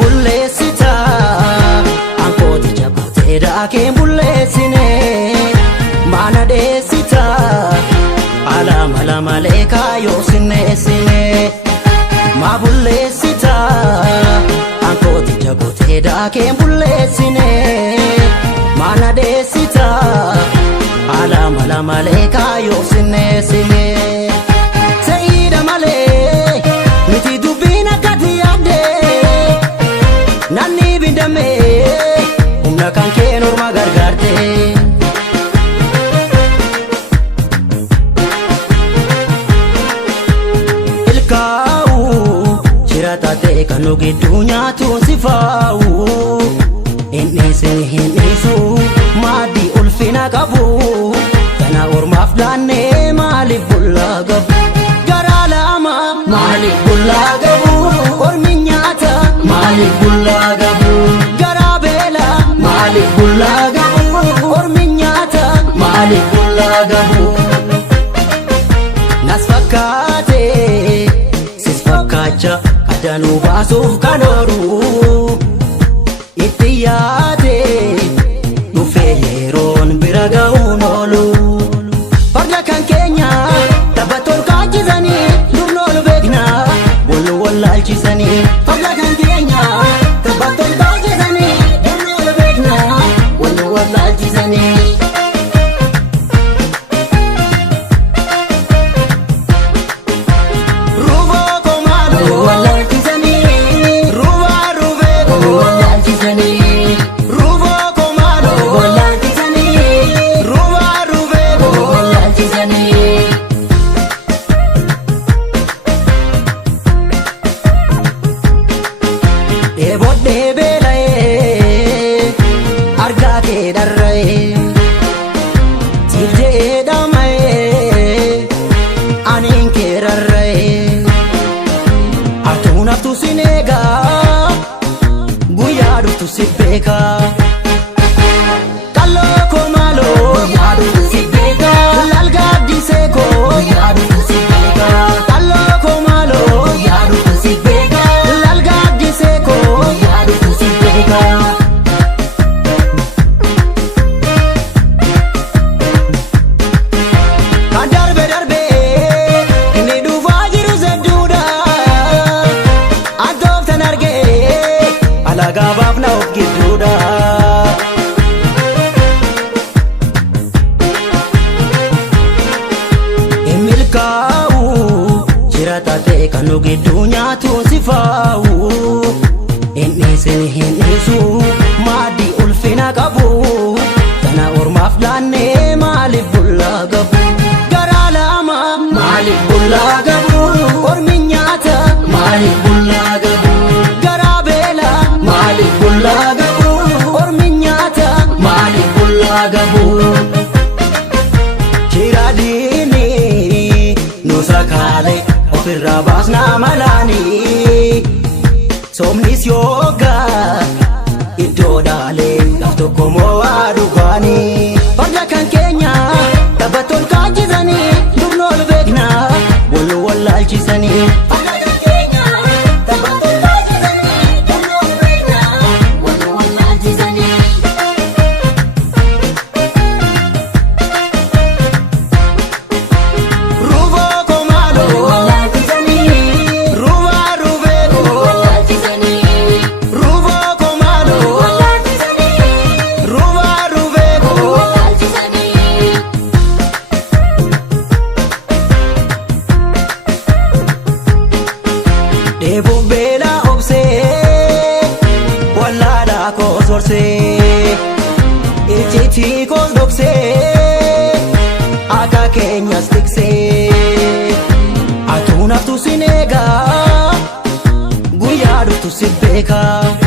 bulleessita ankooti jabaatee daakeen bulleessine maana dheessita ala malee kaayoo sinneessine ma bulleessita ankooti jabaatee daakeen bulleessine maana dheessita ala malee kaayoo sinneessine sayida malee miti dubbiina gadi yaadde nanni bindame humna kan kee norma gargaarte ilkaa'u jiraata ta'e kan nu gidduu nyaatuun sifaa'u hinnisu maaddii ulfina qabu kana ormaaf laannee maaliif bullaa gabu garaa lama maaliif bullaa gabu ormi nyaata maaliif bullaa gabu garaa beela maaliif bullaa gabu ormi nyaata maaliif bullaa gabu nas fakkaate sis fakkaacha addanuu baasuuf kan oolu itti yaade dhufee yeroon bira ga'uun oolu farda kan keenya tapha tolkaachisanii durnoolu beekna wallu wallaalchisanii farda kan keenya tapha tolkaachisanii durnoolu beekna wallu wallaalchisanii Ebodde beela'ee argaa kee dharra'ee siljee dhama'ee aniin kee rarra'ee artuun haftu sin eegaa guyyaa dhuftu si beekaa qalloo koo maaloo guyyaa dhuftu si beekaa lalgaa addisee koo guyyaa dhuftu si beekaa qalloo koo maaloo guyyaa dhuftu si beekaa lalgaa addisee koo kan darbe inni dhufaa jiru sedduudha antooftan argee alagaabaaf na of gidduudha hin milkaa'u jiraata ta'e kan nu gidduu nyaatuun sifaa'u hinnisu maaddii ulfina qabu kana ormaaf laannee maaliif bullaa gabu garaa lama maaliif bullaa gabu ormi nyaata maaliif bullaa gabu garaa beela maaliif bullaa gabu ormi nyaata maaliif bullaa gabu jiraadini nu sakaale ofirraa baasnaa malaanii somnis yoogaa iddoo dhaalee laf tokko mo'aa dhugaanii farda kan keenya tapha tolkaachisanii durnoolu beekna wallu wallaalchisanii farda kan keenya tapha tolkaachisanii durnoolu beekna wallu wallaalchisanii ruuboo koo maaloo Deebuun beelaa obsee wallaalaa koos horsee ijjiitii koos dhoksee akka keenyas tiksee atuun haftu sin eegaa guyyaa dhuftu si beekaa.